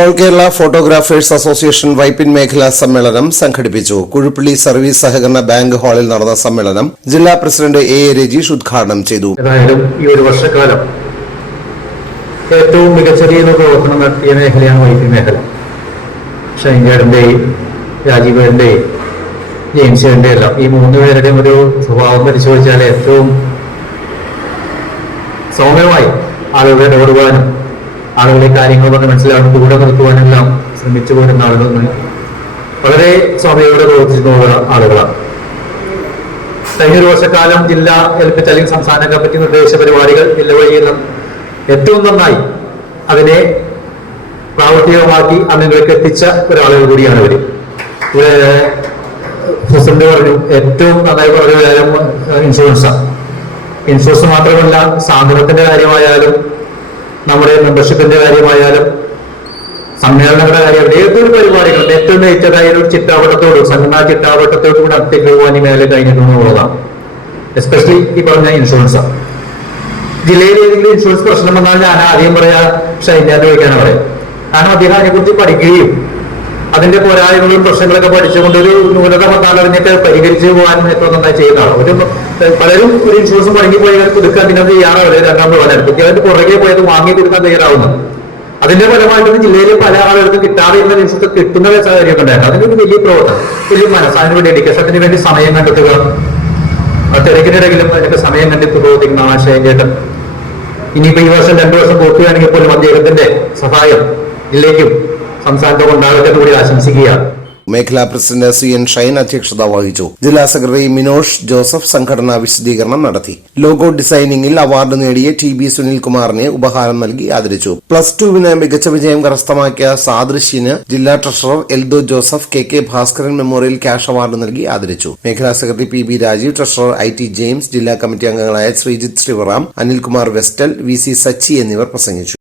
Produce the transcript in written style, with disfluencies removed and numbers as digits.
All Kerala photographers association Vypin മേഖലാ സമ്മേളനം സംഘടിപ്പിച്ചു. കുഴുപ്പള്ളി സർവീസ് സഹകരണ ബാങ്ക് ഹാളിൽ നടന്ന സമ്മേളനം ജില്ലാ പ്രസിഡന്റ് എ രജീഷ് ഉദ്ഘാടനം ചെയ്തു. ഏതായാലും ഈ ഒരു വർഷക്കാലം ഏറ്റവും മികച്ച രീതിയിൽ പ്രവർത്തനം നടത്തിയ മേഖലയാണ് വൈപ്പിൻ മേഖല. ഷൈൻചേട്ടന്റെയും രാജീവേന്റെയും ജെയിംസിന്റെയും എല്ലാം ഈ മൂന്ന് പേരുടെയും ഒരു സ്വഭാവം പരിശോധിച്ചാൽ ഏറ്റവും സൗമ്യമായി ആളുകളെ ഇടപെടുവാനും ആളുകളെ കാര്യങ്ങൾ പറഞ്ഞ് മനസ്സിലാക്കി കൂടെ നിർത്തുവാനെല്ലാം ശ്രമിച്ചു പോരുന്ന ആളുകൾ വളരെ സ്വാഭാവികത പ്രവർത്തിച്ചിട്ടുള്ള ആളുകളാണ്. കഴിഞ്ഞ ഒരു വർഷക്കാലം ജില്ലാ ഏൽപ്പിച്ച അല്ലെങ്കിൽ സംസ്ഥാന കമ്മിറ്റി നിർദ്ദേശ പരിപാടികൾ ജില്ല വഴിയെല്ലാം ഏറ്റവും നന്നായി അതിനെ പ്രാവർത്തികമാക്കി അംഗങ്ങൾക്ക് എത്തിച്ച ഒരാളുകൾ കൂടിയാണ് ഇവര്. ഇവിടെ പ്രസിഡന്റ് പറഞ്ഞു ഏറ്റവും നന്നായി പറഞ്ഞ കാര്യം ഇൻഷുറൻസാണ്. ഇൻഷുറൻസ് മാത്രമല്ല, സാന്ത്വനത്തിന്റെ കാര്യമായാലും നമ്മുടെ മെമ്പർഷിപ്പിന്റെ കാര്യമായാലും സമ്മേളനങ്ങളുടെ കാര്യം ഏതൊരു പരിപാടികളുണ്ട് ഏറ്റവും മികച്ചതായ ഒരു ചിട്ടാവട്ടത്തോട് സംഘടനാ ചിട്ടാവട്ടത്തോട് കൂടെ അടുത്തേക്ക് പോകാൻ ഈ മേഖല കഴിഞ്ഞിട്ടുള്ളതാണ്. എസ്പെഷ്യലി ഈ പറഞ്ഞ ഇൻഷുറൻസ്. ജില്ലയിൽ ഏതെങ്കിലും ഇൻഷുറൻസ് പ്രശ്നം വന്നാൽ ഞാൻ ആദ്യം പറയാ ഷൈൻചാന്റെ ചോദിക്കാനാണ് പറയാം. കാരണം അദ്ദേഹം അതിനെക്കുറിച്ച് പഠിക്കുകയും അതിന്റെ പോരായ്മകളും പ്രശ്നങ്ങളൊക്കെ പഠിച്ചുകൊണ്ട് ഒരു ന്യൂനത വന്നാൽ അതിനൊക്കെ പരിഹരിച്ചു പോകാനും ഏറ്റവും നന്നായി ചെയ്യുന്നതാണ്. പലരും ഒരു ഇൻഷുറൻസ് പഴങ്ങി പോയി കൊടുക്കാൻ പിന്നെ തയ്യാറാവില്ല. രണ്ടാമത് വളരെടുക്കും അതിന്റെ പുറകെ പോയത് വാങ്ങി കൊടുക്കാൻ തയ്യാറാവുന്നത്. അതിന്റെ ഫലമായിട്ട് ജില്ലയിലെ പല ആളുകൾക്ക് കിട്ടാതെ ഇരുന്ന ഇൻഷുറൻസ് കിട്ടുന്ന സാഹചര്യമൊക്കെ ഉണ്ടായിരുന്നു. അതിനൊരു വലിയ പ്രവർത്തനം, വലിയ മനസ്സാന് വേണ്ടി ഡെഡിക്കേഷന് വേണ്ടി സമയം കണ്ടെത്തുക, തിരക്കിനിടയിലും അതിനൊക്കെ സമയം കണ്ടെത്തി പ്രവർത്തിക്കുന്ന ഷൈൻചേട്ടൻ ഇനിയിപ്പോ ഈ വർഷം 2 വർഷം പൂർത്തിയാണെങ്കിൽ പോലും അദ്ദേഹത്തിന്റെ സഹായം ജില്ലയ്ക്കും സംസ്ഥാനത്തും ഉണ്ടാകട്ടെ എന്ന് കൂടി ആശംസിക്കുകയാണ്. മേഖലാ പ്രസിഡന്റ് സി എൻ ഷൈൻ അധ്യക്ഷത വഹിച്ചു. ജില്ലാ സെക്രട്ടറി മിനോഷ് ജോസഫ് സംഘടനാ വിശദീകരണം നടത്തി. ലോഗോ ഡിസൈനിംഗിൽ അവാർഡ് നേടിയ TB സുനിൽകുമാറിനെ ഉപഹാരം നൽകി ആദരിച്ചു. +2 മികച്ച വിജയം കരസ്ഥമാക്കിയ സാദൃശ്യന് ജില്ലാ treasurer Eldho Joseph KK Bhaskaran memorial cash award നൽകി ആദരിച്ചു. മേഖലാ secretary PB Rajeev, treasurer IT James, ജില്ലാ കമ്മിറ്റി അംഗങ്ങളായ ശ്രീജിത്ത് ശ്രീവറാം, അനിൽകുമാർ വെസ്റ്റൽ, VC സച്ചി എന്നിവർ പ്രസംഗിച്ചു.